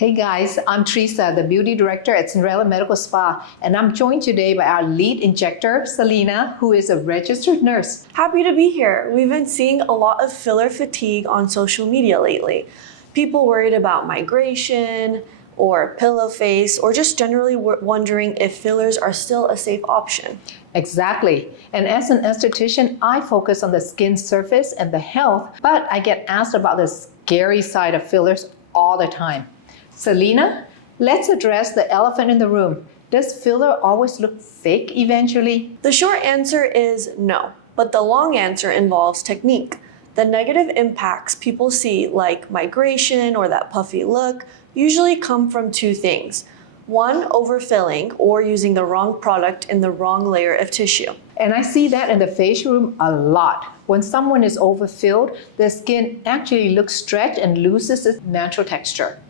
Hey guys, I'm Teresa, the beauty director at Cinrella Medical Spa, and I'm joined today by our lead injector, Selena, who is a registered nurse. Happy to be here. We've been seeing a lot of filler fatigue on social media lately. People worried about migration or pillow face, or just generally wondering if fillers are still a safe option. Exactly. And as an esthetician, I focus on the skin surface and the health, but I get asked about the scary side of fillers all the time. Selena, let's address the elephant in the room. Does filler always look fake eventually? The short answer is no, but the long answer involves technique. The negative impacts people see, like migration or that puffy look, usually come from two things. One, overfilling or using the wrong product in the wrong layer of tissue. And I see that in the facial room a lot. When someone is overfilled, the skin actually looks stretched and loses its natural texture.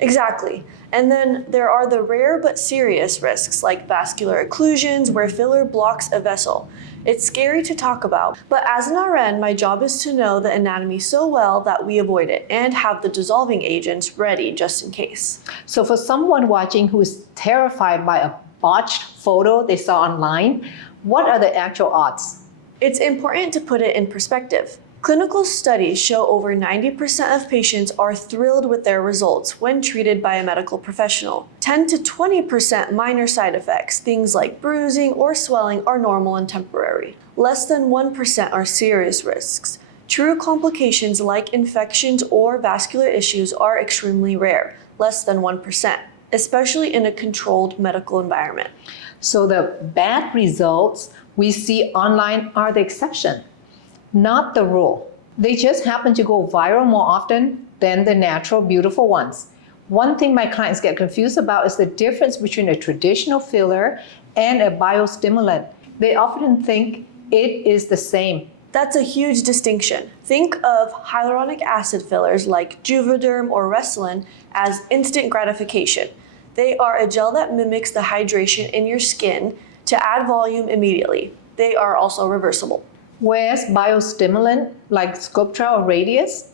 Exactly. And then there are the rare but serious risks like vascular occlusions where filler blocks a vessel. It's scary to talk about, but as an RN, my job is to know the anatomy so well that we avoid it and have the dissolving agents ready just in case. So for someone watching who is terrified by a botched photo they saw online, what are the actual odds? It's important to put it in perspective. Clinical studies show over 90% of patients are thrilled with their results when treated by a medical professional. 10 to 20% minor side effects, things like bruising or swelling, are normal and temporary. Less than 1% are serious risks. True complications like infections or vascular issues are extremely rare, less than 1%, especially in a controlled medical environment. So the bad results we see online are the exception, not the rule. They just happen to go viral more often than the natural, beautiful ones. One thing my clients get confused about is the difference between a traditional filler and a biostimulant. They often think it is the same. That's a huge distinction. Think of hyaluronic acid fillers like Juvederm or Restylane as instant gratification. They are a gel that mimics the hydration in your skin to add volume immediately. They are also reversible. Whereas biostimulant like Sculptra or Radius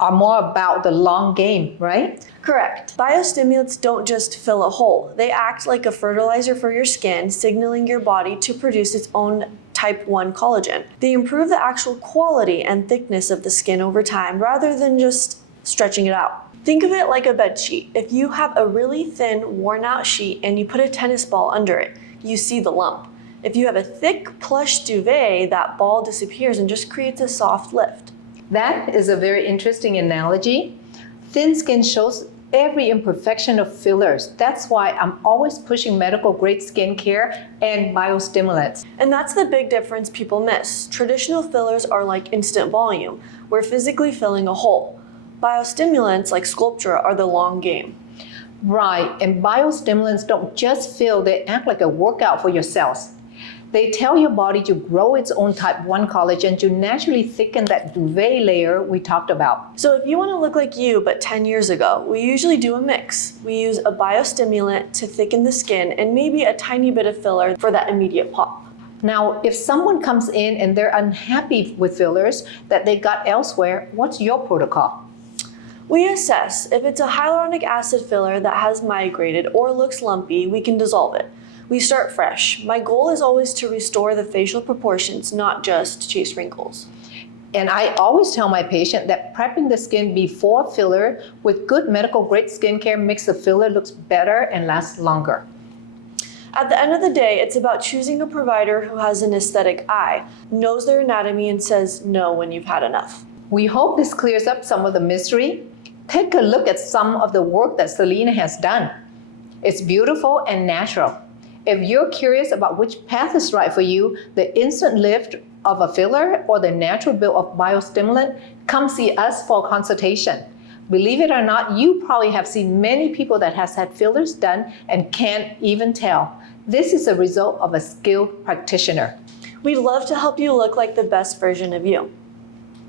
are more about the long game, right? Correct. Biostimulants don't just fill a hole. They act like a fertilizer for your skin, signaling your body to produce its own type 1 collagen. They improve the actual quality and thickness of the skin over time rather than just stretching it out. Think of it like a bed sheet. If you have a really thin, worn out sheet and you put a tennis ball under it, you see the lump. If you have a thick, plush duvet, that ball disappears and just creates a soft lift. That is a very interesting analogy. Thin skin shows every imperfection of fillers. That's why I'm always pushing medical grade skincare and biostimulants. And that's the big difference people miss. Traditional fillers are like instant volume. We're physically filling a hole. Biostimulants like Sculptra are the long game. Right, and biostimulants don't just fill, they act like a workout for your cells. They tell your body to grow its own type 1 collagen to naturally thicken that duvet layer we talked about. So if you want to look like you, but 10 years ago, we usually do a mix. We use a biostimulant to thicken the skin and maybe a tiny bit of filler for that immediate pop. Now, if someone comes in and they're unhappy with fillers that they got elsewhere, what's your protocol? We assess. If it's a hyaluronic acid filler that has migrated or looks lumpy, we can dissolve it. We start fresh. My goal is always to restore the facial proportions, not just chase wrinkles. And I always tell my patient that prepping the skin before filler with good medical grade skincare makes the filler looks better and lasts longer. At the end of the day, it's about choosing a provider who has an aesthetic eye, knows their anatomy, and says no when you've had enough. We hope this clears up some of the mystery. Take a look at some of the work that Selena has done. It's beautiful and natural. If you're curious about which path is right for you, the instant lift of a filler or the natural build of biostimulant, come see us for a consultation. Believe it or not, you probably have seen many people that has had fillers done and can't even tell. This is a result of a skilled practitioner. We'd love to help you look like the best version of you.